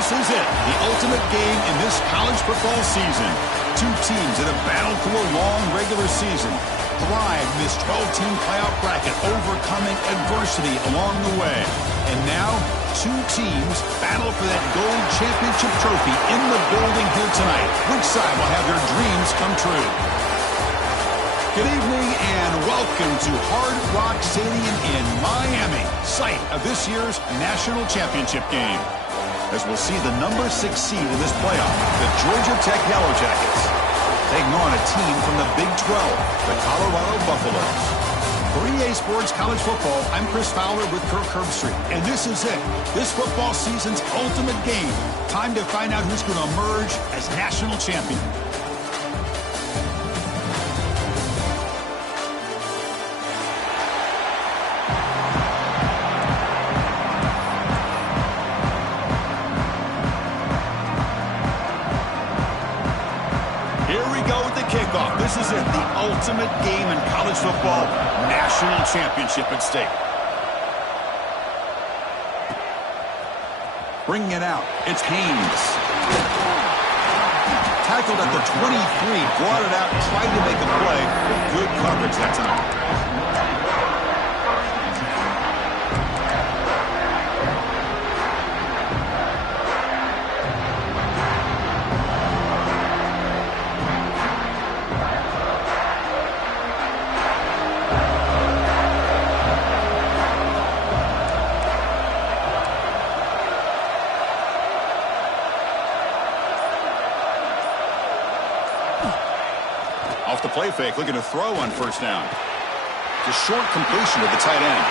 This is it, the ultimate game in this college football season. Two teams that have battled through a long regular season, thrived in this 12-team playoff bracket, overcoming adversity along the way. And now, two teams battle for that gold championship trophy in the building here tonight. Which side will have their dreams come true? Good evening and welcome to Hard Rock Stadium in Miami, site of this year's national championship game. As we'll see the number 6 seed in this playoff, the Georgia Tech Yellow Jackets, taking on a team from the Big 12, the Colorado Buffaloes. For EA Sports College Football, I'm Chris Fowler with Kirk Herbstreit, and this is it, this football season's ultimate game. Time to find out who's going to emerge as national champion. This is it, the ultimate game in college football, national championship at stake. Bringing it out, it's Haynes. Tackled at the 23, brought it out, tried to make a play. Good coverage that time. Off the play fake, looking to throw on first down. Just short completion to the tight end.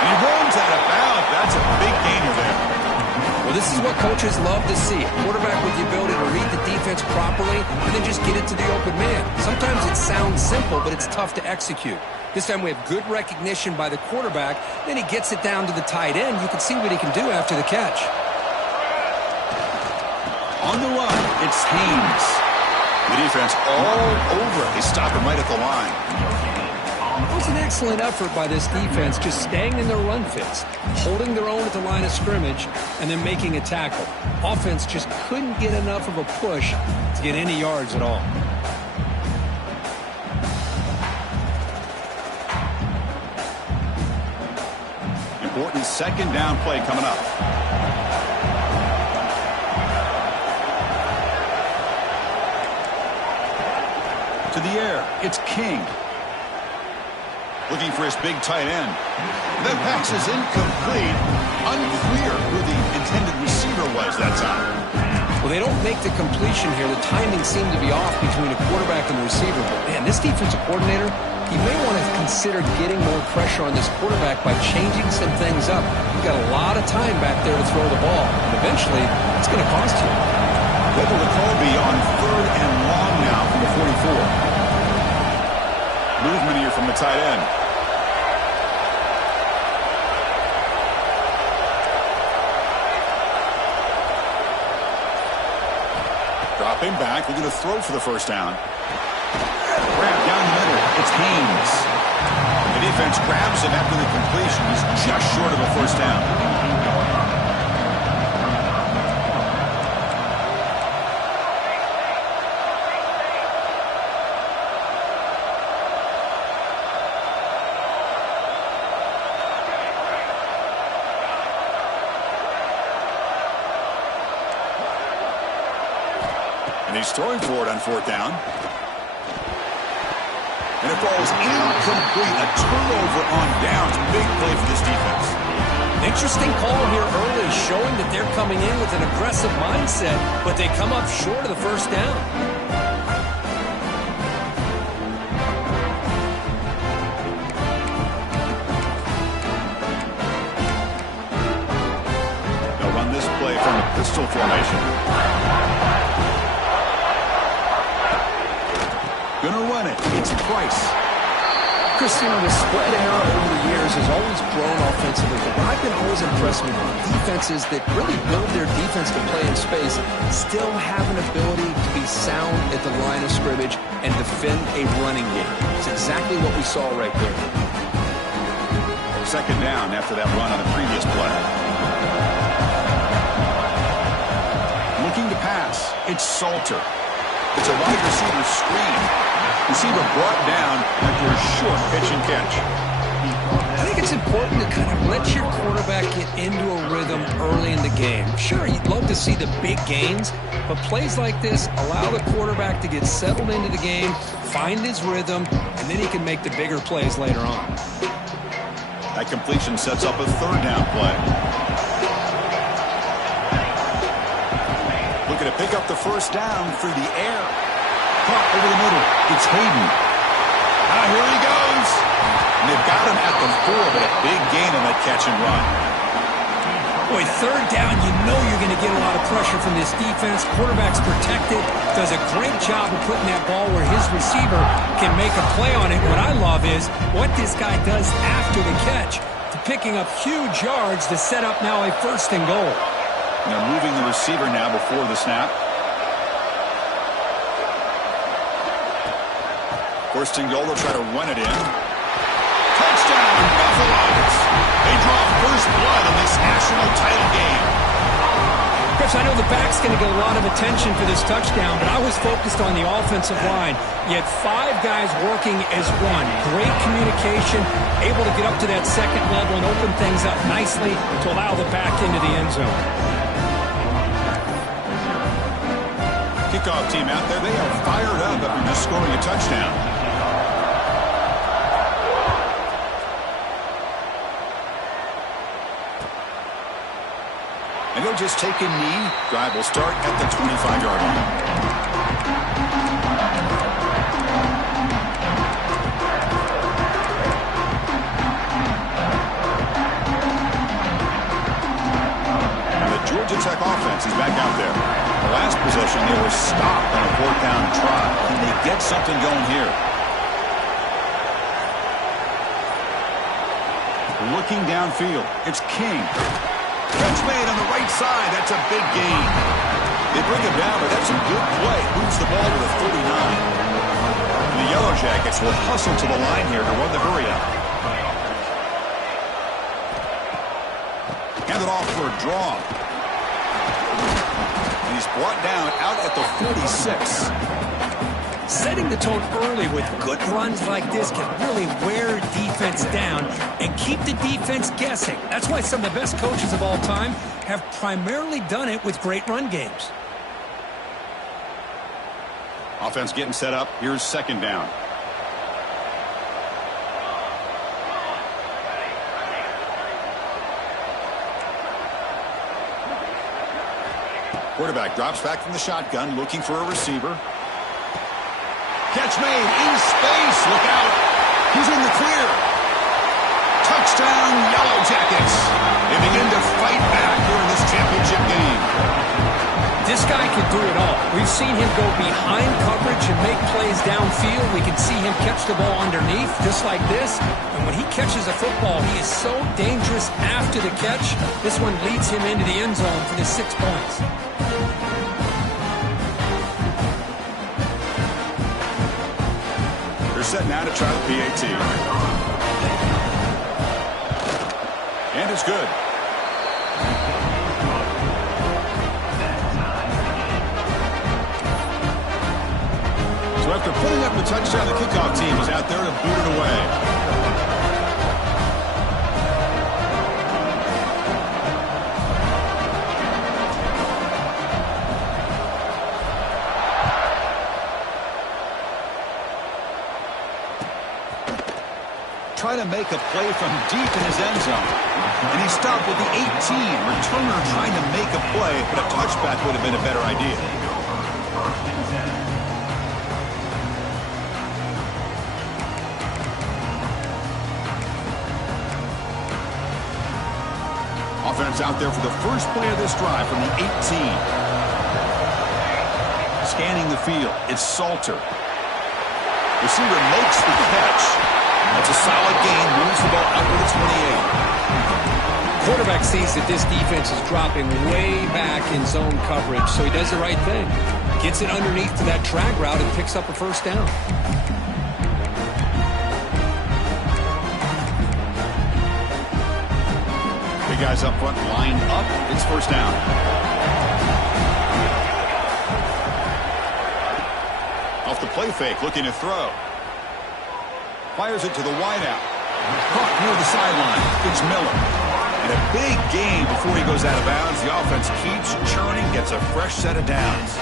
And he rolls out of bounds. That's a big gainer there. Well, this is what coaches love to see. A quarterback with the ability to read the defense properly and then just get it to the open man. Sometimes it sounds simple, but it's tough to execute. This time we have good recognition by the quarterback. Then he gets it down to the tight end. You can see what he can do after the catch. On the run, it's Haynes. The defense all over it. They stop him right at the line. It was an excellent effort by this defense, just staying in their run fits, holding their own at the line of scrimmage, and then making a tackle. Offense just couldn't get enough of a push to get any yards at all. Important second down play coming up. To the air, it's King. Looking for his big tight end. That pass is incomplete. Unclear who the intended receiver was that time. Well, they don't make the completion here. The timing seemed to be off between a quarterback and the receiver. But man, this defensive coordinator, he may want to consider getting more pressure on this quarterback by changing some things up. You've got a lot of time back there to throw the ball. And eventually, it's going to cost you. What will the call be on 3rd and long now from the 44? Movement here from the tight end. Dropping back, looking to throw for the first down. Grab down the middle, it's Haynes. The defense grabs him after the completion. He's just short of a first down. And he's throwing for it on 4th down. And it falls incomplete. A turnover on downs. Big play for this defense. Interesting call here early, showing that they're coming in with an aggressive mindset, but they come up short of the first down. They'll run this play from the pistol formation. Gonna run it. It's Price. Chris, you know, the spread era over the years has always grown offensively, but what I've been always impressed with defenses that really build their defense to play in space still have an ability to be sound at the line of scrimmage and defend a running game. It's exactly what we saw right there. Second down after that run on the previous play. pass. It's Salter. It's a wide receiver screen. Receiver brought down after a short pitch and catch. I think it's important to kind of let your quarterback get into a rhythm early in the game. Sure, you'd love to see the big gains, but plays like this allow the quarterback to get settled into the game, find his rhythm, and then he can make the bigger plays later on. That completion sets up a third down play. Looking to pick up the first down through the air. Caught over the middle. It's Hayden. Here he goes. And they've got him at the 4, but a big gain on that catch and run. Boy, third down, you know you're going to get a lot of pressure from this defense. Quarterback's protected. Does a great job of putting that ball where his receiver can make a play on it. What I love is what this guy does after the catch, to picking up huge yards to set up now a first and goal. And they're moving the receiver now before the snap. First and goal, they'll try to run it in. Touchdown, Buffaloes. They draw first blood in this national title game. Chris, I know the back's going to get a lot of attention for this touchdown, but I was focused on the offensive line. You had 5 guys working as one. Great communication, able to get up to that second level and open things up nicely to allow the back into the end zone. Kickoff team out there, they are fired up after just scoring a touchdown. And he'll just take a knee. Drive will start at the 25-yard line. And the Georgia Tech offense is back out there. The last possession, they were stopped on a 4th down try. Can they get something going here? Looking downfield, it's King. Catch made on the right side. That's a big gain. They bring him down, but that's a good play. Moves the ball to the 39. And the Yellow Jackets will hustle to the line here to run the hurry up. Hand it off for a draw. And he's brought down out at the 46. Setting the tone early with good runs like this can really wear defense down and keep the defense guessing. That's why some of the best coaches of all time have primarily done it with great run games. Offense getting set up. Here's second down. Quarterback drops back from the shotgun, looking for a receiver. Catch made in space. Look out. He's in the clear. Touchdown, Yellow Jackets. They begin to fight back here in this championship game. This guy can do it all. We've seen him go behind coverage and make plays downfield. We can see him catch the ball underneath, just like this. And when he catches a football, he is so dangerous after the catch. This one leads him into the end zone for the 6 points. They're set now to try the PAT. And it's good. So after putting up the touchdown, the kickoff team is out there to boot it away. Trying to make a play from deep in his end zone. And he stopped with the 18. Returner trying to make a play, but a touchback would have been a better idea. Offense out there for the first play of this drive from the 18. Scanning the field, it's Salter. Receiver makes the catch. That's a solid gain, moves the ball out to the 28. Quarterback sees that this defense is dropping way back in zone coverage, so he does the right thing. Gets it underneath to that drag route and picks up a first down. Big guys up front, line up. It's first down. Off the play fake, looking to throw. Fires it to the wideout. Caught near the sideline. It's Miller. And a big gain before he goes out of bounds. The offense keeps churning, gets a fresh set of downs.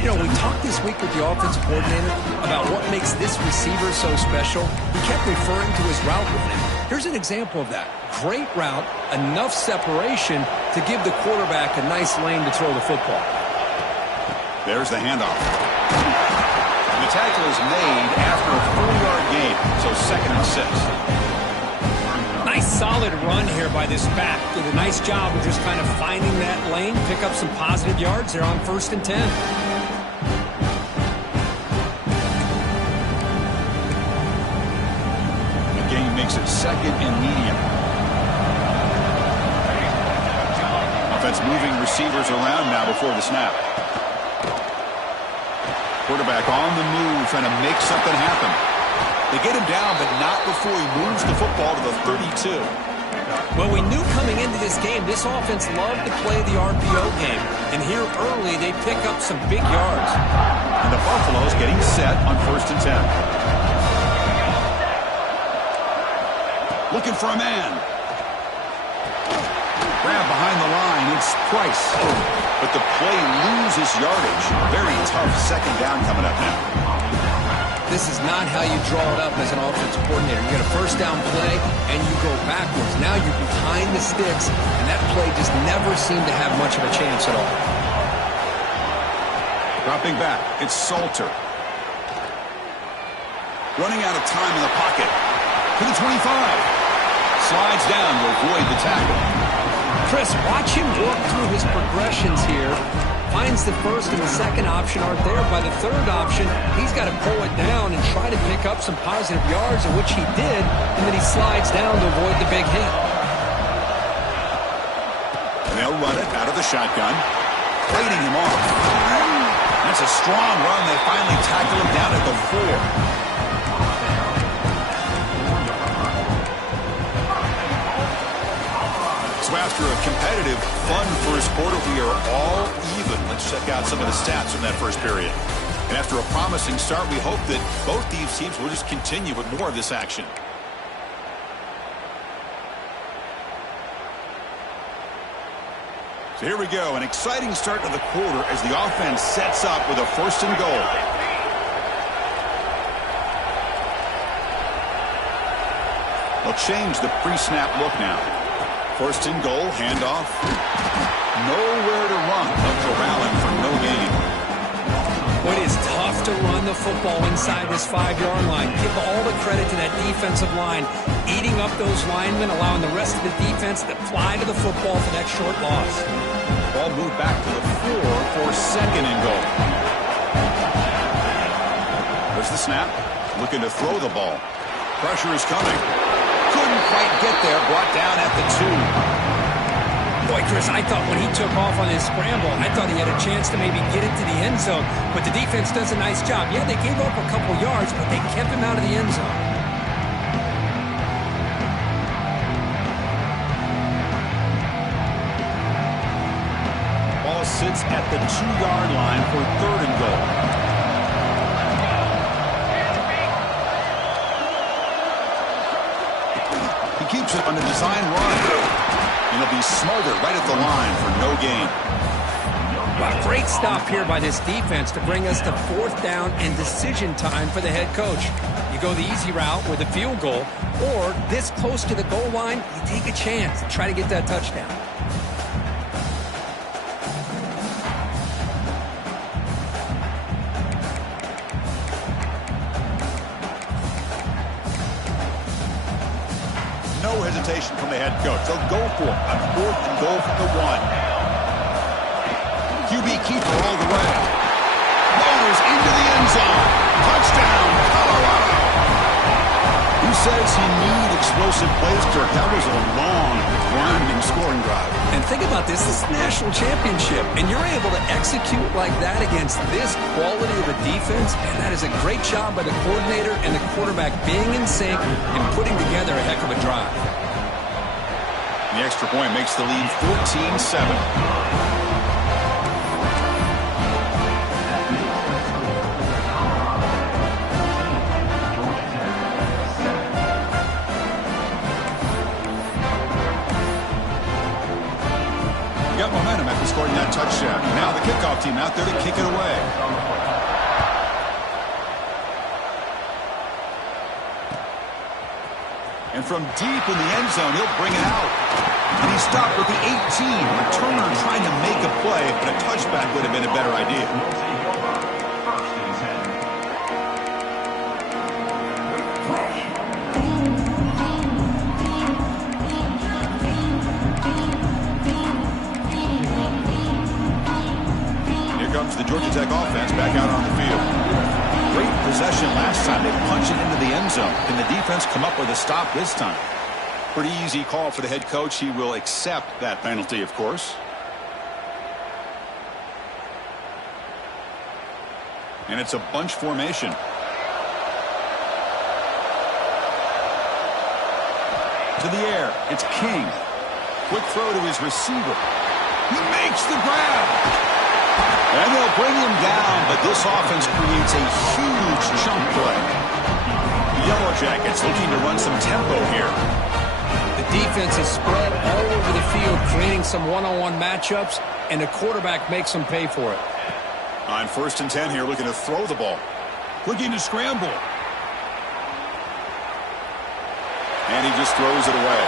You know, we talked this week with the offensive coordinator about what makes this receiver so special. He kept referring to his route running. Here's an example of that. Great route, enough separation to give the quarterback a nice lane to throw the football. There's the handoff. The tackle is made after a 4-yard gain, so 2nd and 6. Nice solid run here by this back. Did a nice job of just kind of finding that lane, pick up some positive yards there on 1st and 10. The game makes it 2nd and medium. Offense moving receivers around now before the snap. Quarterback on the move, trying to make something happen. They get him down, but not before he moves the football to the 32. Well, we knew coming into this game, this offense loved to play the RPO game. And here early, they pick up some big yards. And the Buffaloes getting set on 1st and 10. Looking for a man. Grab behind the line. It's Price. But the play loses yardage. Very tough 2nd down coming up now. This is not how you draw it up as an offensive coordinator. You get a 1st down play, and you go backwards. Now you're behind the sticks, and that play just never seemed to have much of a chance at all. Dropping back, it's Salter. Running out of time in the pocket. To the 25. Slides down to avoid the tackle. Chris, watch him work through his progressions here. Finds the 1st and the 2nd option aren't there. By the 3rd option, he's got to pull it down and try to pick up some positive yards, of which he did, and then he slides down to avoid the big hit. And they'll run it out of the shotgun, fading him off. That's a strong run. They finally tackle him down at the 4. So after a competitive, fun first quarter, we are all even. Let's check out some of the stats from that first period. And after a promising start, we hope that both these teams will just continue with more of this action. So here we go, an exciting start to the quarter as the offense sets up with a 1st and goal. They'll change the pre-snap look now. 1st and goal, handoff. Nowhere to run. They'll corral him for no gain. Well, it is tough to run the football inside this 5-yard line. Give all the credit to that defensive line, eating up those linemen, allowing the rest of the defense to fly to the football for that short loss. Ball moved back to the 4 for 2nd and goal. There's the snap. Looking to throw the ball. Pressure is coming. Couldn't quite get there. Brought down at the 2. Boy, Chris, I thought when he took off on his scramble, I thought he had a chance to maybe get into the end zone. But the defense does a nice job. Yeah, they gave up a couple yards, but they kept him out of the end zone. Ball sits at the 2-yard line for 3rd and goal. He keeps it on the design run. And he'll be smothered right at the line for no gain. Well, great stop here by this defense to bring us to 4th down and decision time for the head coach. You go the easy route with a field goal, or this close to the goal line, you take a chance and try to get that touchdown. No hesitation from the head coach. They'll go for it on 4th and goal from the 1. QB keeper all the way. Motors into the end zone. Touchdown, Colorado. Who says he needed explosive plays, Kirk? That was a long, grinding scoring drive. And think about this. This is the national championship, and you're able to execute like that against this quality of a defense, and that is a great job by the coordinator and the quarterback being in sync and putting together a heck of a drive. The extra point makes the lead 14-7. team out there to kick it away. And from deep in the end zone, he'll bring it out. And he stopped with the 18. Returner trying to make a play, but a touchback would have been a better idea. Here comes the Georgia Tech offense back out on the field. Great possession last time. They punch it into the end zone. Can the defense come up with a stop this time? Pretty easy call for the head coach. He will accept that penalty, of course. And it's a bunch formation. To the air. It's King. Quick throw to his receiver. He makes the grab. And they'll bring him down, but this offense creates a huge chunk play. Yellow Jackets looking to run some tempo here. The defense is spread all over the field, creating some one-on-one matchups, and the quarterback makes them pay for it. On 1st and 10 here, looking to throw the ball. Looking to scramble. And he just throws it away.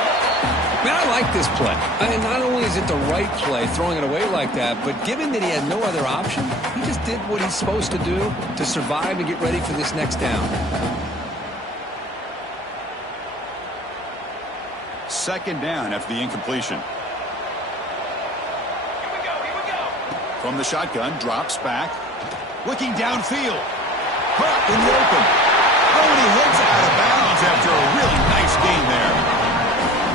Man, I like this play. I mean, not only is it the right play, throwing it away like that, but given that he had no other option, he just did what he's supposed to do to survive and get ready for this next down. 2nd down after the incompletion. Here we go. From the shotgun, drops back. Looking downfield. Caught in the open. Oh, and he heads out of bounds after a really nice gain there.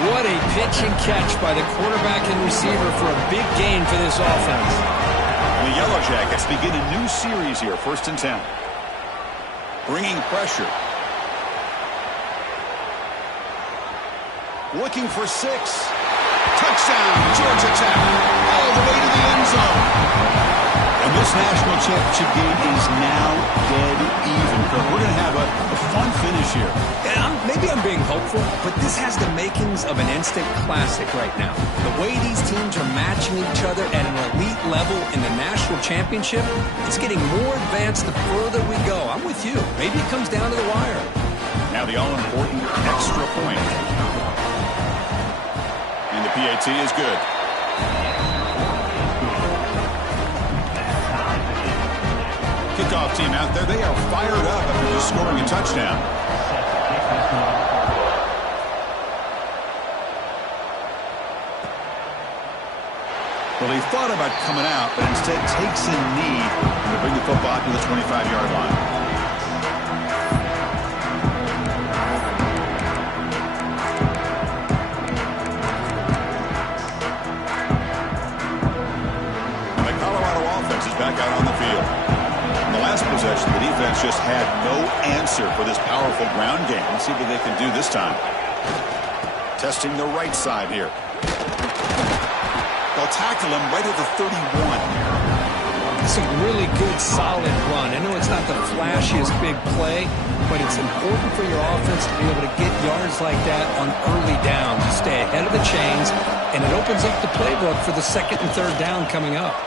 What a pitch and catch by the quarterback and receiver for a big gain for this offense. And the Yellow Jackets begin a new series here, 1st and 10. Bringing pressure. Looking for 6. Touchdown, Georgia Tech. All the way to the end zone. And this national championship game is now dead even. We're going to have a fun finish here. Yeah, maybe I'm being hopeful, but this has the makings of an instant classic right now. The way these teams are matching each other at an elite level in the national championship, it's getting more advanced the further we go. I'm with you. Maybe it comes down to the wire. Now the all-important extra point. And the PAT is good. Kickoff team out there. They are fired up after just scoring a touchdown. Well, he thought about coming out, but instead takes a knee to bring the football to the 25-yard line. And the Colorado offense is back out on the field. In the last possession, the defense just had no answer for this powerful ground game. Let's see what they can do this time. Testing the right side here. They'll tackle him right at the 31. It's a really good, solid run. I know it's not the flashiest big play, but it's important for your offense to be able to get yards like that on early downs. You stay ahead of the chains, and it opens up the playbook for the 2nd and 3rd down coming up.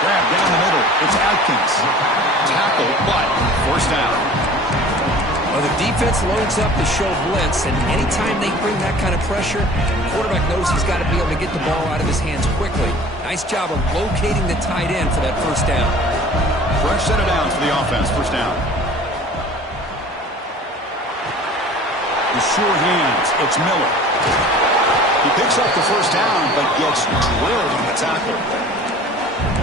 Grab down the middle. It's Atkins. Tackle, but 1st down. Well, the defense loads up to show blitz, and anytime they bring that kind of pressure, the quarterback knows he's got to be able to get the ball out of his hands quickly. Nice job of locating the tight end for that 1st down. Fresh set of downs for the offense. 1st down. The sure hands. It's Miller. He picks up the 1st down, but gets drilled on the tackle.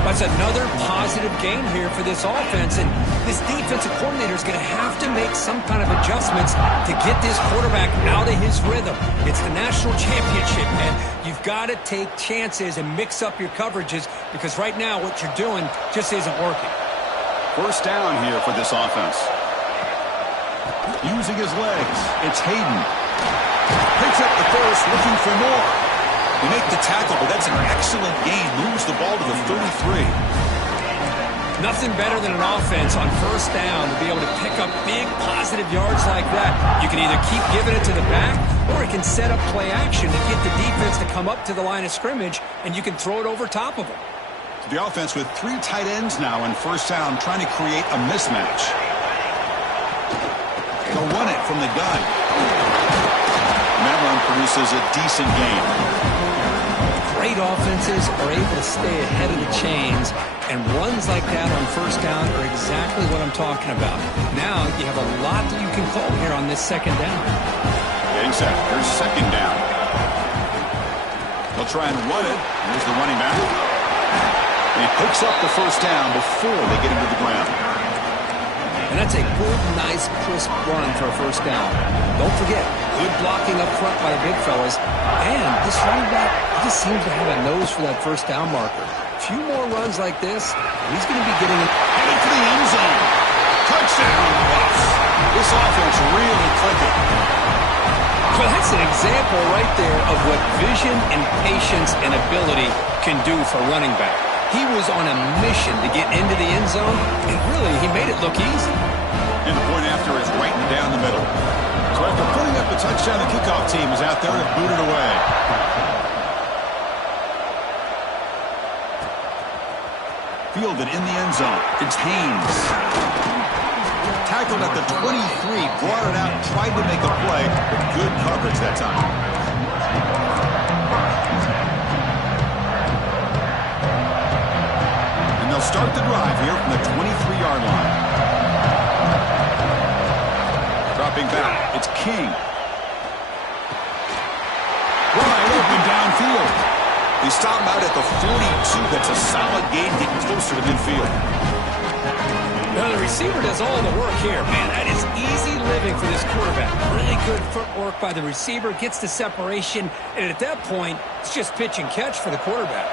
That's another positive game here for this offense, and this defensive coordinator is going to have to make some kind of adjustments to get this quarterback out of his rhythm. It's the national championship, man. You've got to take chances and mix up your coverages because right now what you're doing just isn't working. 1st down here for this offense. Using his legs, it's Hayden. Picks up the 1st, looking for more. They make the tackle, but that's an excellent gain. Moves the ball to the 33. Nothing better than an offense on 1st down to be able to pick up big positive yards like that. You can either keep giving it to the back, or it can set up play action to get the defense to come up to the line of scrimmage, and you can throw it over top of them. The offense with 3 tight ends now in first down, trying to create a mismatch. They'll run it from the gun. And that run produces a decent gain. Great offenses are able to stay ahead of the chains, and runs like that on first down are exactly what I'm talking about. Now you have a lot that you can call here on this second down. Getting set. Here's second down. They'll try and run it. Here's the running back. And he picks up the first down before they get him to the ground. And that's a good, nice, crisp run for a first down. Don't forget, good blocking up front by the big fellas. And this running back just seems to have a nose for that first down marker. A few more runs like this, and he's going to be getting it. Headed for the end zone. Touchdown, Buffs. This offense really clicking. Well, that's an example right there of what vision and patience and ability can do for a running back. He was on a mission to get into the end zone, and really, he made it look easy. And the point after is right down the middle. So after putting up the touchdown, the kickoff team is out there to boot it away. Fielded in the end zone. It's Haynes. Tackled at the 23, brought it out, tried to make a play, but good coverage that time. And they'll start the drive here from the 23-yard line. Dropping back, it's King. Wide open downfield. He stopped him out at the 42. That's a solid gain, getting closer to midfield. Now, the receiver does all the work here. Man, that is easy living for this quarterback. Really good footwork by the receiver, gets the separation, and at that point, it's just pitch and catch for the quarterback.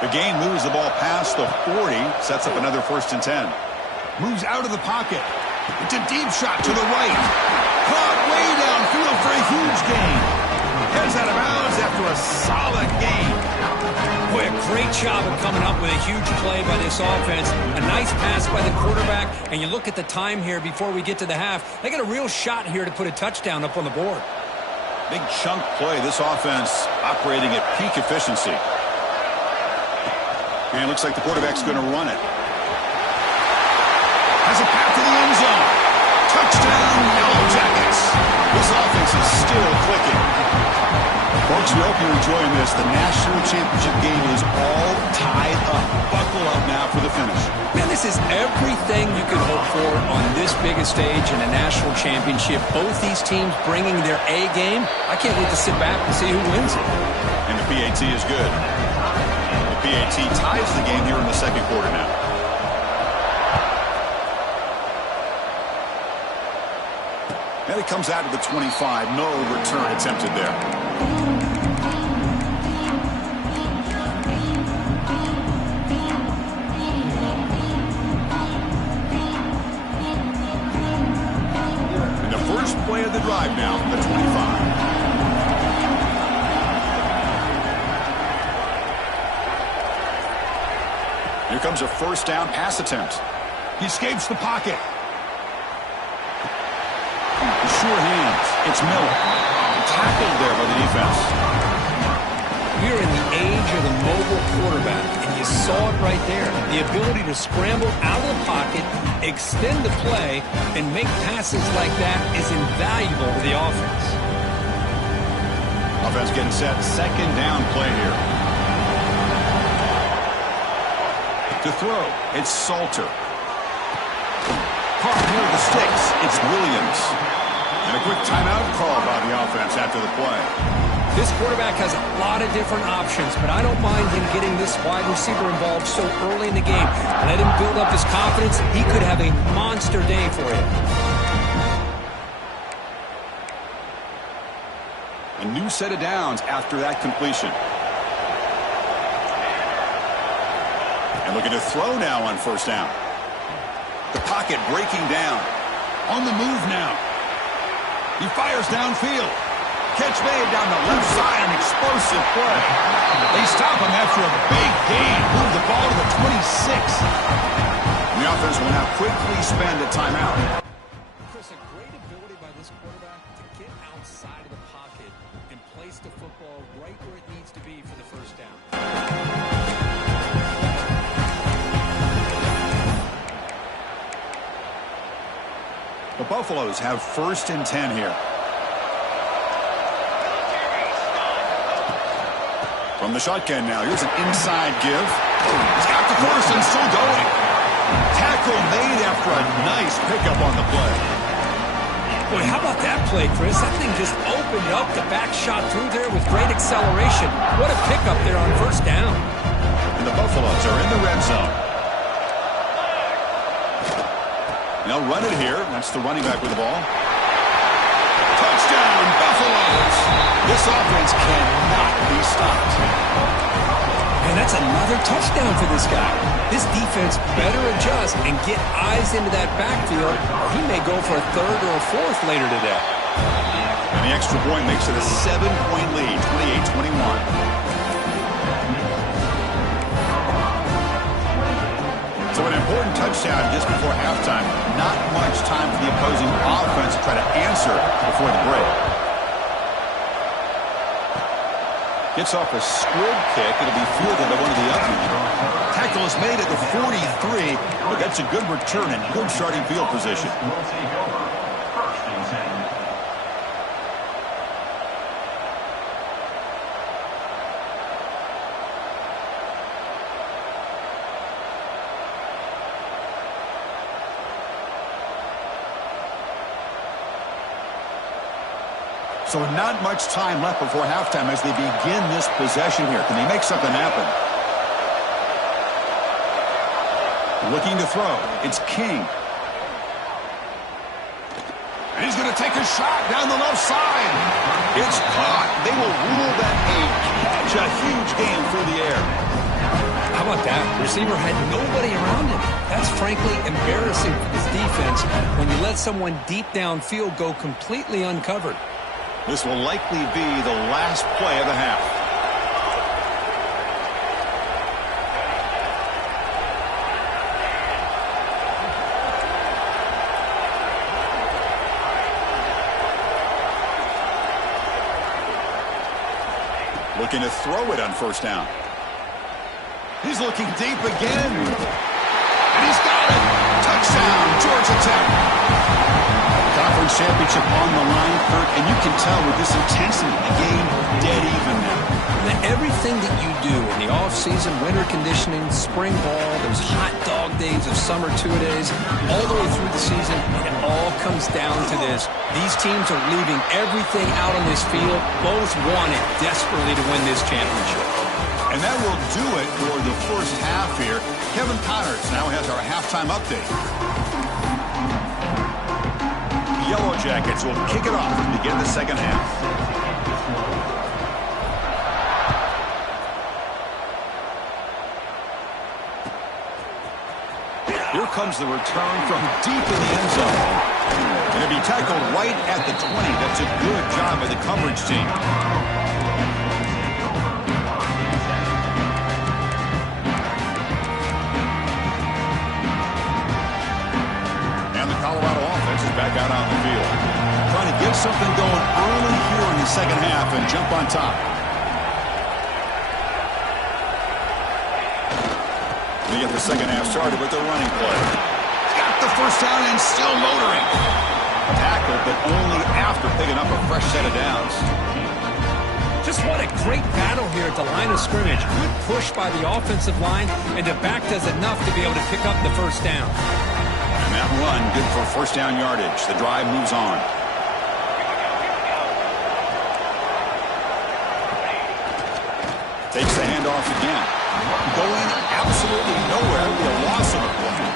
The game moves the ball past the 40, sets up another 1st and 10. Moves out of the pocket. It's a deep shot to the right. Caught way downfield for a huge gain. Heads out of bounds after a solid gain. Boy, a great job of coming up with a huge play by this offense. A nice pass by the quarterback, and you look at the time here before we get to the half. They got a real shot here to put a touchdown up on the board. Big chunk play. This offense operating at peak efficiency. And it looks like the quarterback's going to run it. Has a path to the end zone. Touchdown, Yellow Jackets. This offense is still clicking. Folks, we hope you're enjoying this. The national championship game is all tied up. Buckle up now for the finish. Man, this is everything you could hope for on this biggest stage in a national championship. Both these teams bringing their A game. I can't wait to sit back and see who wins it. And the PAT is good. The PAT ties the game here in the second quarter now. And it comes out to the 25. No return attempted there. And the first play of the drive now from the 25. Here comes a first down pass attempt. He escapes the pocket. Sure hands. It's Miller. Tackled there by the defense. We're in the age of the mobile quarterback, and you saw it right there. The ability to scramble out of the pocket, extend the play, and make passes like that is invaluable to the offense. Offense getting set. Second down play here. To throw, it's Salter. Caught near the sticks. It's Williams. And a quick timeout call by the offense after the play. This quarterback has a lot of different options, but I don't mind him getting this wide receiver involved so early in the game. Let him build up his confidence. He could have a monster day for you. A new set of downs after that completion. And looking to throw now on first down. The pocket breaking down. On the move now. He fires downfield. Catch made down the left side. An explosive play. They stop him after a big gain. Move the ball to the 26. And the offense will now quickly spend a timeout. Chris, a great ability by this quarterback to get outside of the pocket and place the football right where it needs to be for the first down. The Buffaloes have 1st and 10 here. From the shotgun now, here's an inside give. He's got the first and still going. Tackle made after a nice pickup on the play. Boy, how about that play, Chris? That thing just opened up. The back shot through there with great acceleration. What a pickup there on 1st down. And the Buffaloes are in the red zone. They'll run it here. That's the running back with the ball. Touchdown, Buffaloes! This offense cannot be stopped. And that's another touchdown for this guy. This defense better adjust and get eyes into that backfield, or he may go for a 3rd or a 4th later today. And the extra point makes it a 7-point lead, 28-21. So an important touchdown just before halftime. Not much time for the opposing offense to try to answer before the break. Gets off a squib kick. It'll be fielded by one of the others. Tackle is made at the 43, but that's a good return and good starting field position. So not much time left before halftime as they begin this possession here. Can they make something happen? Looking to throw. It's King. And he's going to take a shot down the left side. It's caught. They will rule that a catch. A huge gain through the air. How about that? The receiver had nobody around him. That's frankly embarrassing for this defense when you let someone deep downfield go completely uncovered. This will likely be the last play of the half. Looking to throw it on 1st down. He's looking deep again. And he's got it. Touchdown, Georgia Tech. Conference championship on the line, Kurt, and you can tell with this intensity, the game dead even now. Everything that you do in the off-season, winter conditioning, spring ball, those hot dog days of summer two-a-days, all the way through the season, it all comes down to this. These teams are leaving everything out on this field. Both want it desperately to win this championship. And that will do it for the first half here. Kevin Connors now has our halftime update. Yellow Jackets will kick it off and begin the second half. Here comes the return from deep in the end zone. And it'll be tackled right at the 20. That's a good job by the coverage team. Colorado offense is back out on the field. Trying to get something going early here in the second half and jump on top. They get the second half started with the running play. Got the 1st down and still motoring. Tackled, but only after picking up a fresh set of downs. Just what a great battle here at the line of scrimmage. Good push by the offensive line, and the back does enough to be able to pick up the 1st down. And that run, good for 1st down yardage. The drive moves on. Takes the handoff again. Going absolutely nowhere with a loss of a play.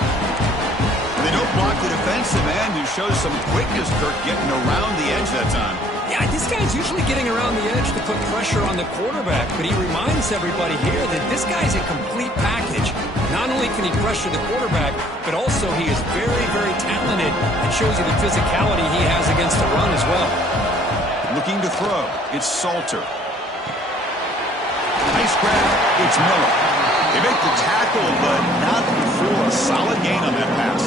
They don't block the defensive end, who shows some quickness, Kirk, getting around the edge that time. Yeah, this guy's usually getting around the edge to put pressure on the quarterback, but he reminds everybody here that this guy's a complete package. Not only can he pressure the quarterback, but also he is very, very talented and shows you the physicality he has against the run as well. Looking to throw. It's Salter. Nice grab. It's Miller. They make the tackle, but not for a solid gain on that pass.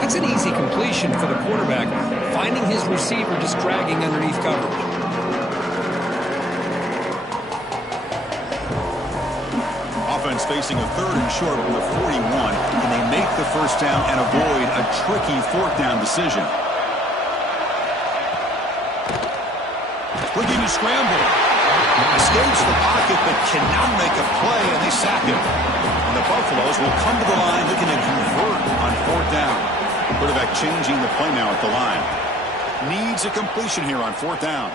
That's an easy completion for the quarterback, finding his receiver just dragging underneath coverage. Offense facing a 3rd and short from the 41. Can they make the first down and avoid a tricky 4th down decision? Looking to scramble. Escapes the pocket but cannot make a play, and they sack him. And the Buffaloes will come to the line looking to convert on 4th down. Quarterback changing the play now at the line. Needs a completion here on 4th down.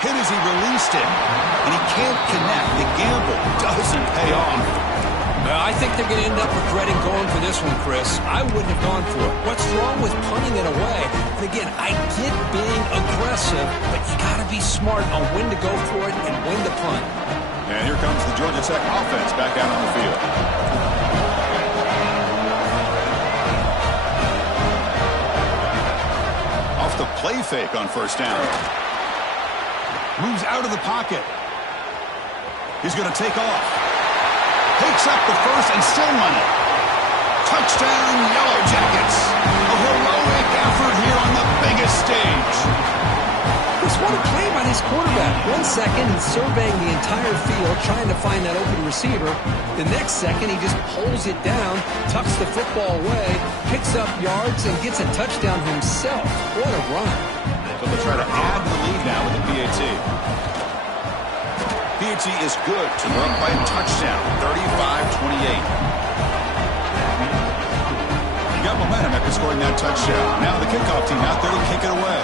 Hit as he released it, and he can't connect. The gamble doesn't pay off. I think they're going to end up regretting going for this one, Chris. I wouldn't have gone for it. What's wrong with punting it away? And again, I get being aggressive, but you got to be smart on when to go for it and when to punt. And here comes the Georgia Tech offense back out on the field. Off the play fake on 1st down. Moves out of the pocket. He's going to take off. Takes up the first and still money. Touchdown, Yellow Jackets. A heroic effort here on the biggest stage. Chris, what a play by this quarterback. 1 second, he's surveying the entire field, trying to find that open receiver. The next second, he just pulls it down, tucks the football away, picks up yards, and gets a touchdown himself. What a run. So they'll try to add to the lead now with the PAT. PAT is good to run by a touchdown, 35-28. You got momentum after scoring that touchdown. Now the kickoff team out there to kick it away.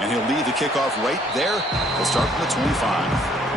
And he'll lead the kickoff right there. He'll start from the 25.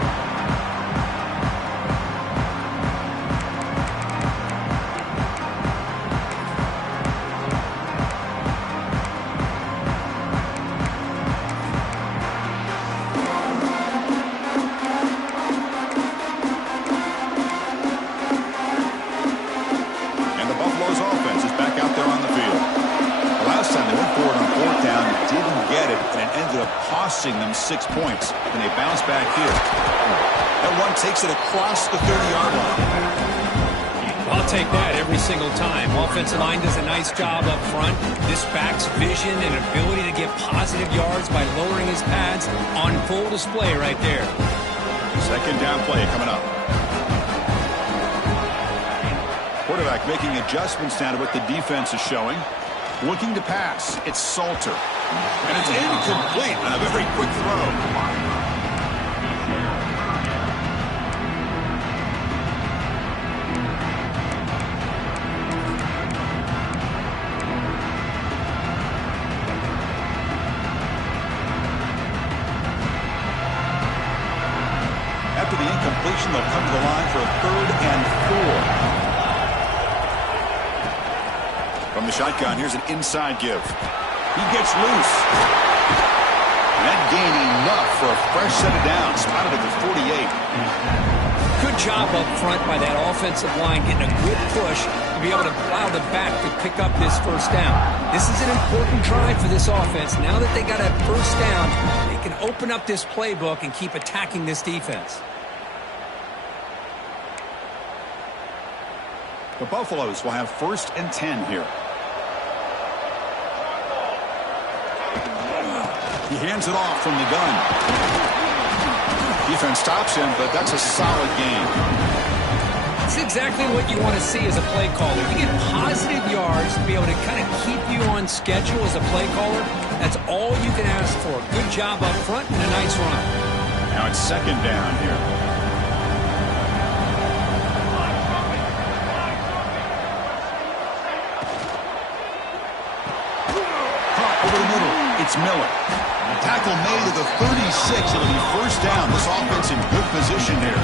Them 6 points, and they bounce back here. That one takes it across the 30-yard line. I'll take that every single time. Offensive line does a nice job up front. This back's vision and ability to get positive yards by lowering his pads on full display right there. 2nd down play coming up. Quarterback making adjustments now to what the defense is showing. Looking to pass. It's Salter. And it's incomplete on a very quick throw. After the incompletion, they'll come to the line for a 3rd and 4. From the shotgun, here's an inside give. He gets loose. And that gained enough for a fresh set of downs. Spotted at the 48. Good job up front by that offensive line, getting a good push to be able to allow the back to pick up this 1st down. This is an important drive for this offense. Now that they got a 1st down, they can open up this playbook and keep attacking this defense. The Buffaloes will have 1st and 10 here. He hands it off from the gun. Defense stops him, but that's a solid game. It's exactly what you want to see as a play caller. You get positive yards to be able to kind of keep you on schedule as a play caller. That's all you can ask for. Good job up front and a nice run. Now it's 2nd down here. Caught over the middle. It's Miller. Tackle made at the 36. It'll be 1st down. This offense in good position here.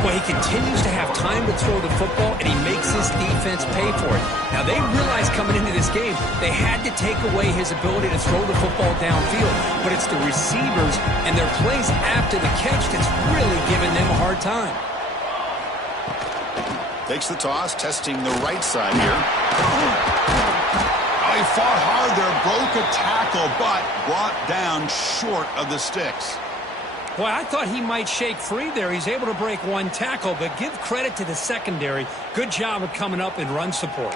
Well, he continues to have time to throw the football, and he makes his defense pay for it. Now, they realized coming into this game, they had to take away his ability to throw the football downfield. But it's the receivers and their plays after the catch that's really giving them a hard time. Takes the toss, testing the right side here. He fought hard there, broke a tackle, but brought down short of the sticks. Boy, I thought he might shake free there. He's able to break one tackle, but give credit to the secondary. Good job of coming up in run support.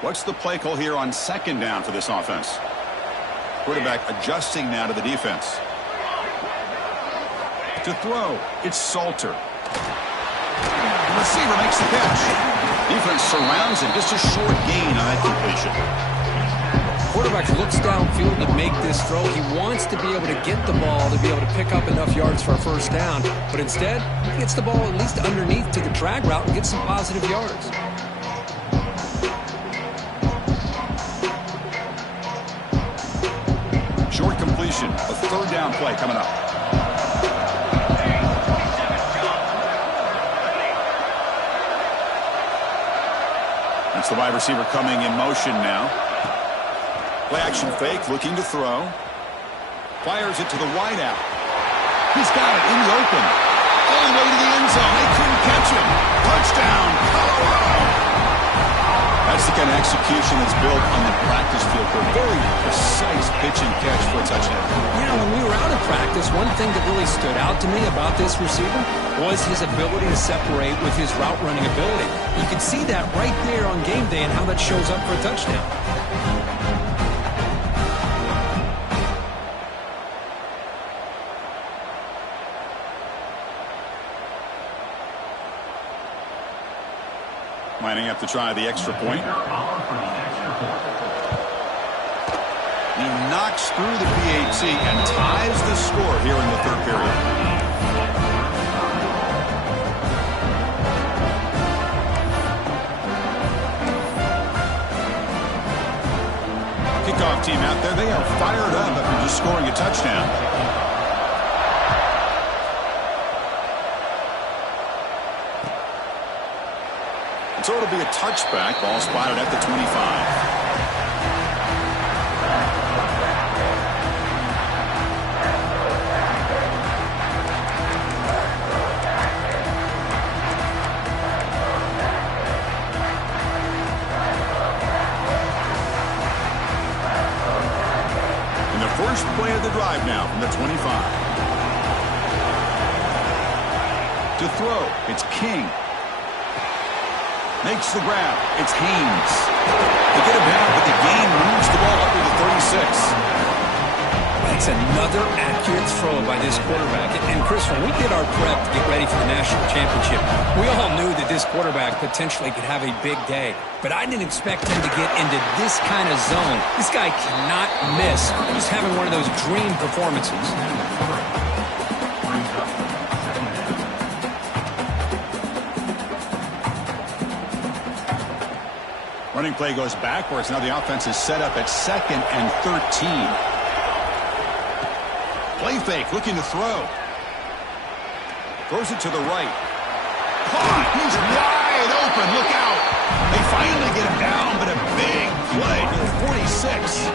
What's the play call here on second down for this offense? Quarterback adjusting now to the defense. To throw, it's Salter. The receiver makes the catch. Defense surrounds him. Just a short gain on that completion. Quarterback looks downfield to make this throw. He wants to be able to get the ball to be able to pick up enough yards for a first down. But instead, he gets the ball at least underneath to the drag route and gets some positive yards. Short completion. A third down play coming up. That's the wide receiver coming in motion now. Play action fake, looking to throw. Fires it to the wide out. He's got it in the open. All the way to the end zone. They couldn't catch him. Touchdown, Colorado. That's the kind of execution that's built on the practice field for a very precise pitch and catch for a touchdown. Yeah, when we were out of practice, one thing that really stood out to me about this receiver was his ability to separate with his route running ability. You can see that right there on game day and how that shows up for a touchdown. Lining up to try the extra point. He knocks through the PAT and ties the score here in the third period. Kickoff team out there, they are fired up after just scoring a touchdown. So it'll be a touchback. Ball spotted at the 25. And the first play of the drive now from the 25. To throw, it's King. Makes the grab. It's Haynes. They get him down, but the gain moves the ball up to the 36. That's another accurate throw by this quarterback. And Chris, when we did our prep to get ready for the national championship, we all knew that this quarterback potentially could have a big day. But I didn't expect him to get into this kind of zone. This guy cannot miss. He's having one of those dream performances. Running play goes backwards. Now the offense is set up at 2nd and 13. Play fake, looking to throw. Throws it to the right. Caught! He's wide open. Look out! They finally get him down, but a big play to the 46.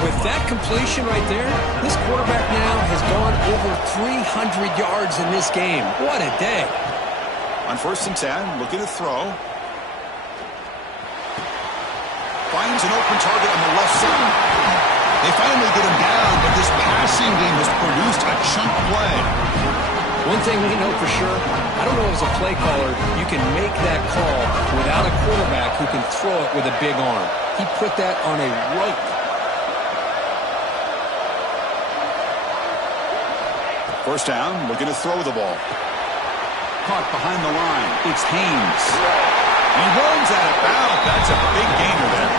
With that completion right there, this quarterback now has gone over 300 yards in this game. What a day. On 1st and 10, looking to throw. Finds an open target on the left side. They finally get him down, but this passing game has produced a chunk play. One thing we know for sure, I don't know as a play caller, you can make that call without a quarterback who can throw it with a big arm. He put that on a rope. First down, looking to throw the ball. Caught behind the line. It's Haynes. He runs out of bounds. That's a big gainer there.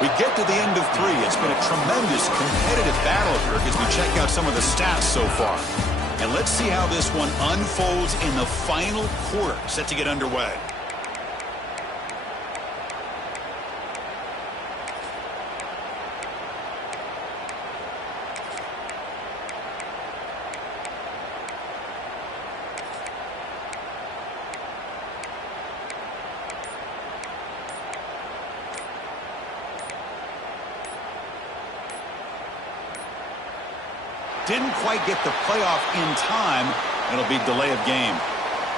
We get to the end of 3. It's been a tremendous competitive battle here as we check out some of the stats so far. And let's see how this one unfolds in the final quarter, set to get underway. Didn't quite get the playoff in time. It'll be delay of game.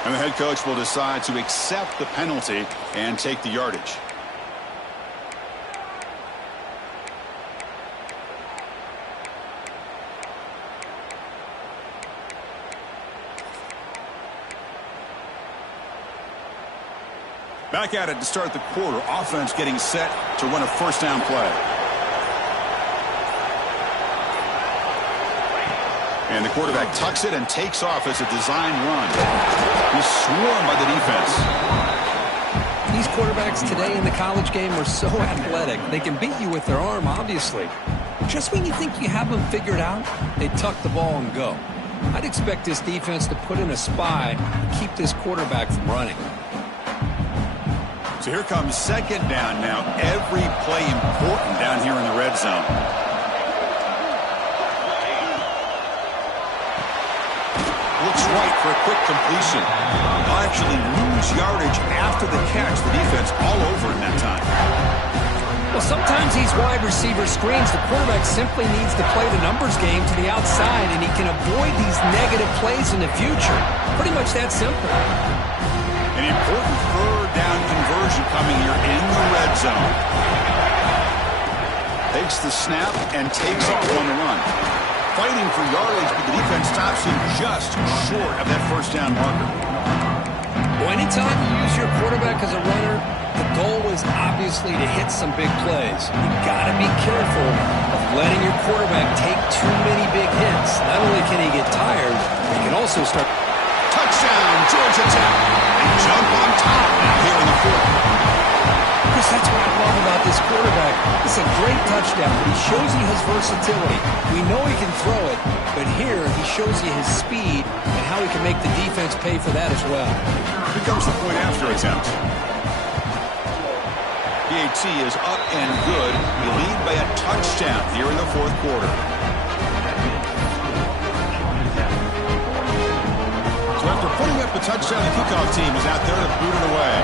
And the head coach will decide to accept the penalty and take the yardage. Back at it to start the quarter. Offense getting set to run a first down play. And the quarterback tucks it and takes off as a design run. He's swarmed by the defense. These quarterbacks today in the college game are so athletic. They can beat you with their arm, obviously. Just when you think you have them figured out, they tuck the ball and go. I'd expect this defense to put in a spy and keep this quarterback from running. So here comes second down now. Every play important down here in the red zone. Looks right for a quick completion. They'll actually lose yardage after the catch. The defense all over in that time. Well, sometimes these wide receiver screens, the quarterback simply needs to play the numbers game to the outside, and he can avoid these negative plays in the future. Pretty much that simple. An important third down conversion coming here in the red zone. Takes the snap and takes off on the run. Fighting for yardage, but the defense stops him just short of that first down marker. Well, anytime you use your quarterback as a runner, the goal is obviously to hit some big plays. You've got to be careful of letting your quarterback take too many big hits. Not only can he get tired, he can also start... Touchdown, Georgia Tech. They jump on top now here in the fourth. Chris, that's what I love about this quarterback. It's a great touchdown, but he shows you his versatility. We know he can throw it, but here he shows you his speed and how he can make the defense pay for that as well. Here comes the point after attempt. PAT is up and good. We lead by a touchdown here in the fourth quarter. So after putting up the touchdown, the kickoff team is out there to boot it away.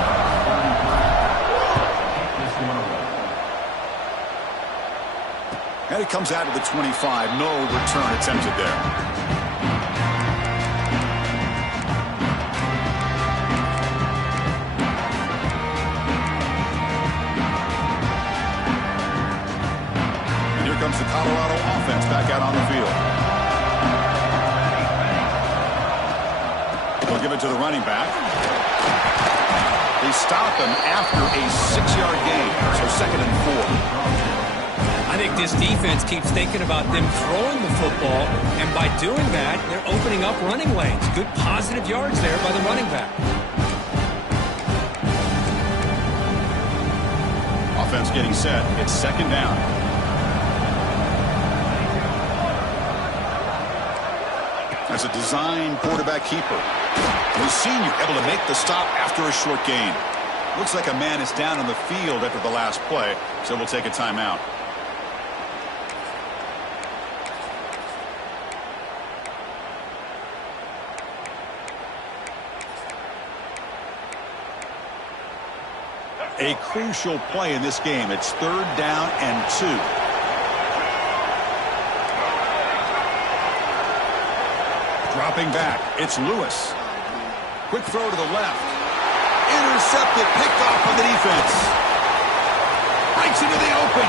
And it comes out of the 25. No return attempted there. And here comes the Colorado offense back out on the field. They'll give it to the running back. They stop him after a 6-yard gain. So 2nd and 4. I think this defense keeps thinking about them throwing the football, and by doing that, they're opening up running lanes. Good positive yards there by the running back. Offense getting set. It's 2nd down. As a design quarterback keeper. The senior able to make the stop after a short gain. Looks like a man is down on the field after the last play, so we'll take a timeout. A crucial play in this game. It's 3rd down and 2. Dropping back. It's Lewis. Quick throw to the left. Intercepted. Picked off on the defense. Breaks into the open.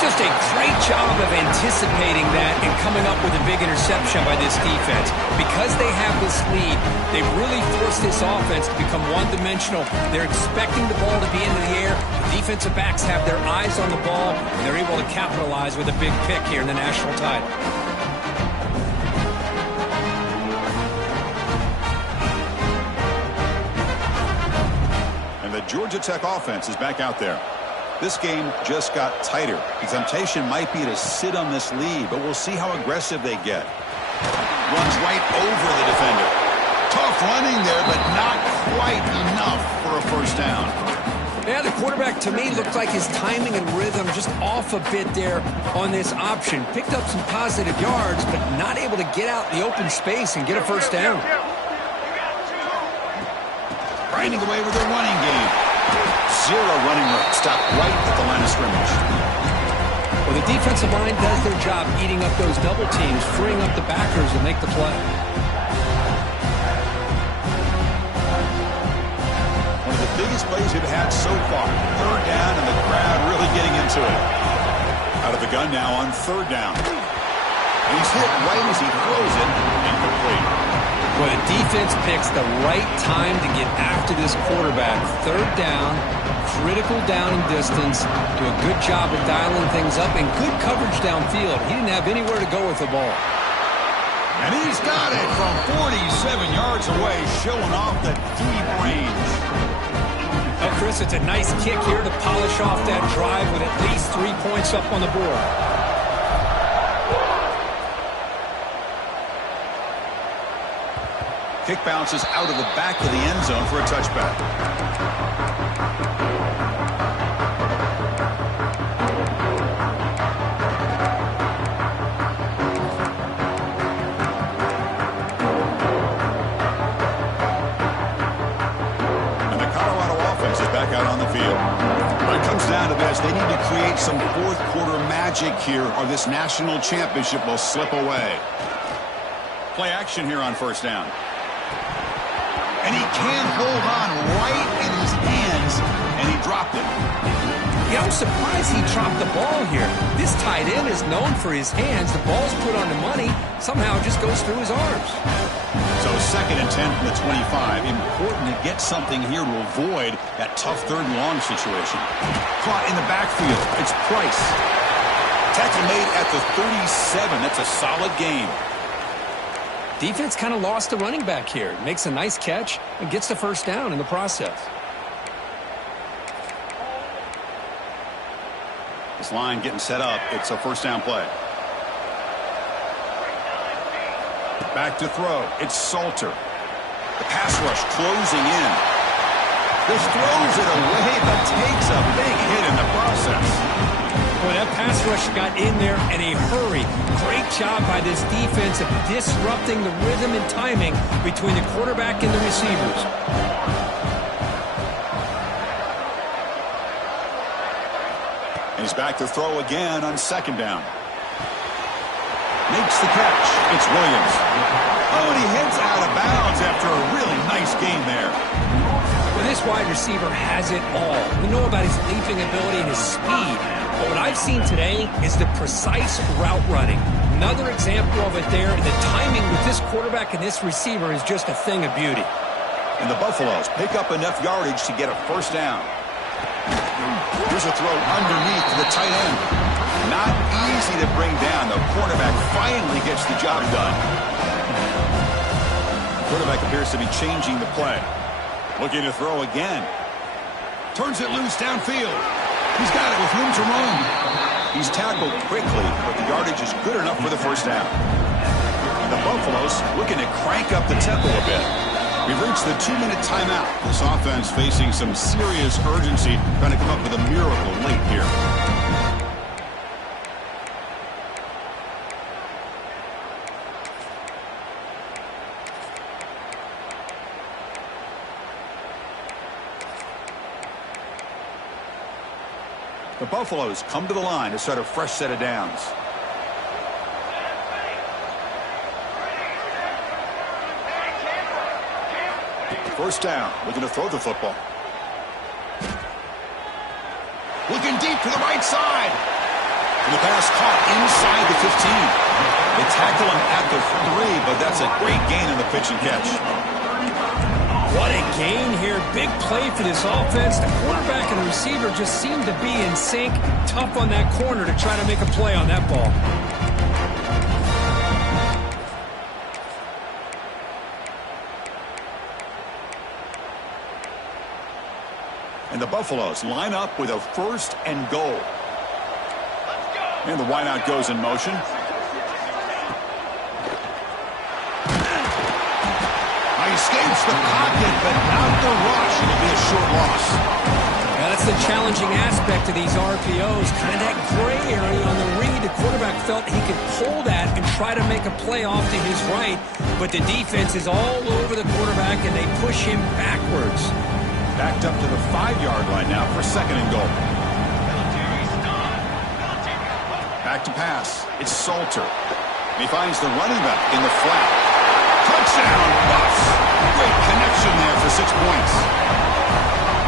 Just a great job of anticipating that and coming up with a big interception by this defense. Because they have this lead, they really force this offense to become one-dimensional. They're expecting the ball to be into the air. The defensive backs have their eyes on the ball, and they're able to capitalize with a big pick here in the national title. And the Georgia Tech offense is back out there. This game just got tighter. The temptation might be to sit on this lead, but we'll see how aggressive they get. Runs right over the defender. Tough running there, but not quite enough for a first down. Yeah, the quarterback, to me, looked like his timing and rhythm just off a bit there on this option. Picked up some positive yards, but not able to get out in the open space and get a first down. Grinding away with a running game. 0 running room. Stopped right at the line of scrimmage. Well, the defensive line does their job eating up those double teams, freeing up the backers to make the play. One of the biggest plays we've had so far. 3rd down, and the crowd really getting into it. Out of the gun now on 3rd down. And he's hit right as he throws it. Incomplete. Well, the defense picks the right time to get after this quarterback. Third down, critical down and distance. Do a good job of dialing things up and good coverage downfield. He didn't have anywhere to go with the ball. And he's got it from 47 yards away, showing off the deep range. Well, Chris, it's a nice kick here to polish off that drive with at least 3 points up on the board. Kick bounces out of the back of the end zone for a touchback. And the Colorado offense is back out on the field. When it comes down to this, they need to create some fourth quarter magic here or this national championship will slip away. Play action here on first down. And he can't hold on right in his hands, and he dropped it. Yeah, I'm surprised he dropped the ball here. This tight end is known for his hands. The ball's put on the money. Somehow it just goes through his arms. So 2nd and 10 from the 25. Important to get something here to avoid that tough 3rd and long situation. Caught in the backfield. It's Price. Tackle made at the 37. That's a solid game. Defense kind of lost the running back here. Makes a nice catch and gets the first down in the process. This line getting set up. It's a first down play. Back to throw. It's Salter. The pass rush closing in. Just throws it away, but takes a big hit in the process. Boy, that pass rush got in there in a hurry. Great job by this defense of disrupting the rhythm and timing between the quarterback and the receivers. And he's back to throw again on 2nd down. Makes the catch. It's Williams. Oh, and he heads out of bounds after a really nice game there. Well, this wide receiver has it all. We know about his leaping ability and his speed. But what I've seen today is the precise route running. Another example of it there. The timing with this quarterback and this receiver is just a thing of beauty. And the Buffaloes pick up enough yardage to get a first down. Here's a throw underneath to the tight end. Not easy to bring down. The quarterback finally gets the job done. The quarterback appears to be changing the play. Looking to throw again. Turns it loose downfield. He's got it with room to roam. He's tackled quickly, but the yardage is good enough for the first down. And the Buffaloes looking to crank up the tempo a bit. We've reached the 2-minute timeout. This offense facing some serious urgency, trying to come up with a miracle late here. The Buffaloes come to the line to start a fresh set of downs. First down, looking to throw the football. Looking deep to the right side. And the pass caught inside the 15. They tackle him at the 3, but that's a great gain in the pitch and catch. What a gain here. Big play for this offense. The quarterback and the receiver just seem to be in sync. Tough on that corner to try to make a play on that ball. And the Buffaloes line up with a 1st and goal. And the wideout goes in motion. Escapes the pocket, but not the rush. It'll be a short loss. Yeah, that's the challenging aspect of these RPOs. Kind of that gray area on the read. The quarterback felt he could pull that and try to make a play off to his right, but the defense is all over the quarterback, and they push him backwards. Backed up to the 5-yard line now for 2nd and goal. Back to pass. It's Salter. He finds the running back in the flat. Touchdown, Buffs! Great connection there for 6 points.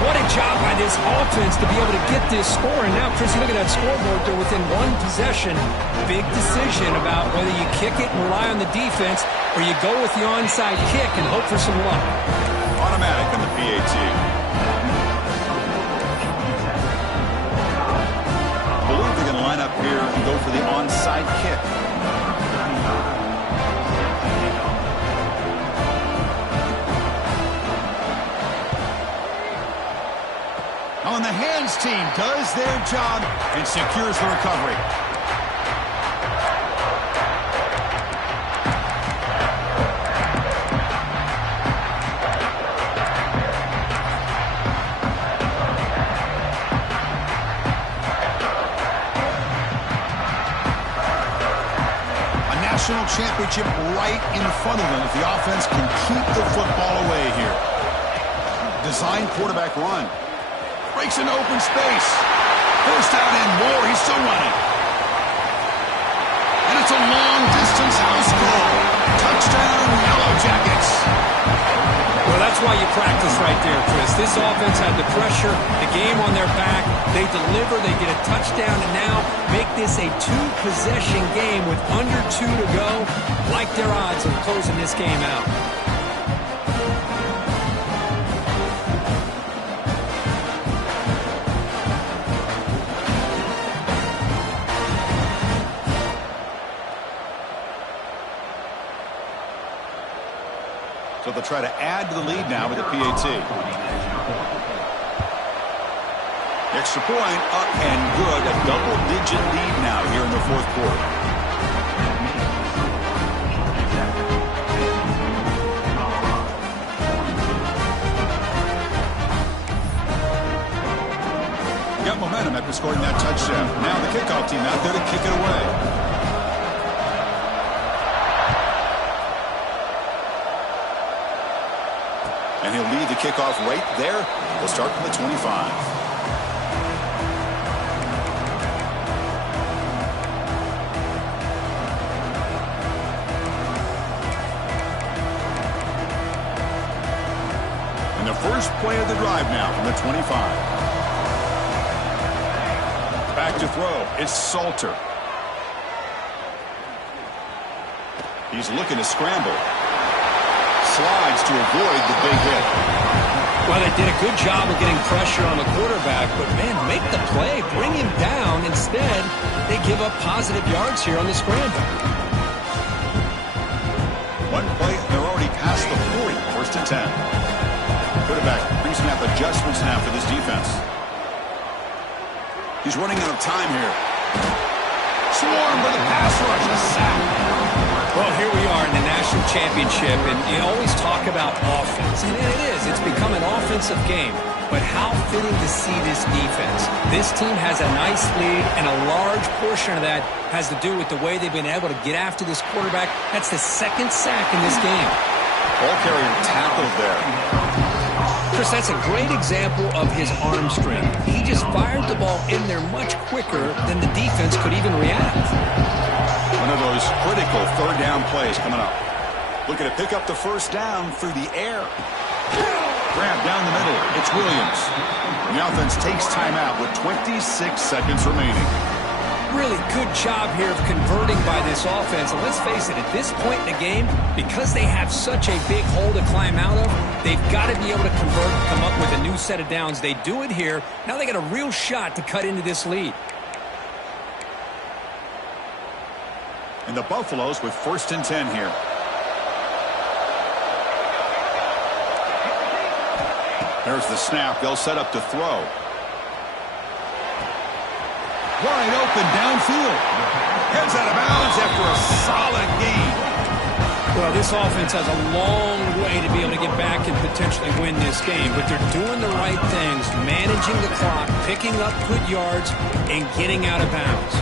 What a job by this offense to be able to get this score. And now, Chris, you look at that scoreboard. They're within one possession. Big decision about whether you kick it and rely on the defense or you go with the onside kick and hope for some luck. Automatic on the PAT. I believe they're going to line up here and go for the onside kick. On the hands team does their job and secures the recovery. A national championship right in front of them if the offense can keep the football away here. Design quarterback run. Breaks into open space. First down and more. He's still running. And it's a long-distance house call. Touchdown, Yellow Jackets. Well, that's why you practice right there, Chris. This offense had the pressure, the game on their back. They deliver, they get a touchdown, and now make this a two-possession game with under 2 to go. Like their odds of closing this game out. So they'll try to add to the lead now with the PAT. Extra point up and good. A double-digit lead now here in the fourth quarter. Got momentum after scoring that touchdown. Now the kickoff team out there to kick it away. And he'll lead the kickoff right there. We'll start from the 25. And the first play of the drive now from the 25. Back to throw. It's Salter. He's looking to scramble. Slides to avoid the big hit. Well, they did a good job of getting pressure on the quarterback, but, man, make the play. Bring him down. Instead, they give up positive yards here on the scramble. One play, they're already past the 40. First and 10. Quarterback, pre-snap adjustments now for this defense. He's running out of time here. Swarm for the pass rush. A sack. Well, here we are in the national championship, and you always talk about offense. And it is. It's become an offensive game. But how fitting to see this defense. This team has a nice lead, and a large portion of that has to do with the way they've been able to get after this quarterback. That's the second sack in this game. Ball carrier tackled there. Chris, that's a great example of his arm strength. He just fired the ball in there much quicker than the defense could even react. One of those critical third down plays coming up. Looking to pick up the first down through the air. Grab down the middle. It's Williams. And the offense takes timeout with 26 seconds remaining. Really good job here of converting by this offense. And let's face it, at this point in the game, because they have such a big hole to climb out of, they've got to be able to convert and come up with a new set of downs. They do it here. Now they got a real shot to cut into this lead. And the Buffaloes with first and 10 here. There's the snap. They'll set up to throw. Wide open downfield. Heads out of bounds after a solid gain. Well, this offense has a long way to be able to get back and potentially win this game. But they're doing the right things, managing the clock, picking up good yards, and getting out of bounds.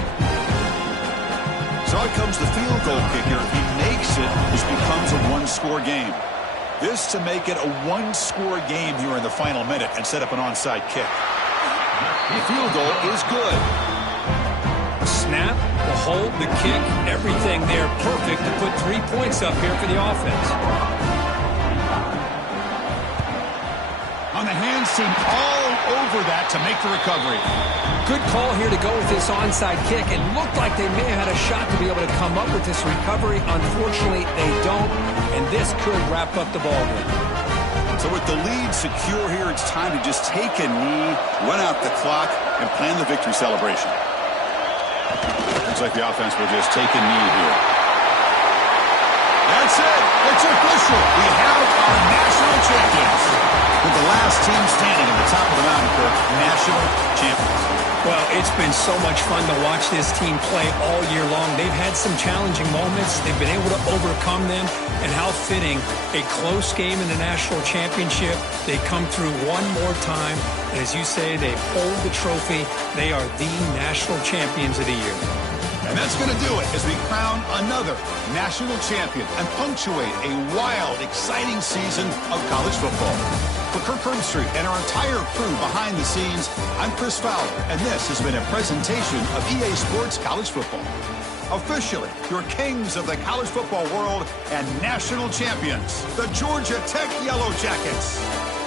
So out comes the field goal kicker. If he makes it, this becomes a one-score game. This to make it a one-score game here in the final minute and set up an onside kick. The field goal is good. The snap, the hold, the kick, everything there perfect to put 3 points up here for the offense. On the hands seemed all over that to make the recovery. Good call here to go with this onside kick. It looked like they may have had a shot to be able to come up with this recovery. Unfortunately, they don't, and this could wrap up the ball game. So with the lead secure here, it's time to just take a knee, run out the clock, and plan the victory celebration. Looks like the offense will just take a knee here. That's it. It's official. We have our national champions. With the last team standing at the top of the mountain, Kirk, national champions. Well, it's been so much fun to watch this team play all year long. They've had some challenging moments. They've been able to overcome them. And how fitting, a close game in the national championship. They come through one more time. And as you say, they hold the trophy. They are the national champions of the year. And that's going to do it as we crown another national champion and punctuate a wild, exciting season of college football. For Kirk Herbstreit and our entire crew behind the scenes, I'm Chris Fowler, and this has been a presentation of EA Sports College Football. Officially, your kings of the college football world and national champions, the Georgia Tech Yellow Jackets.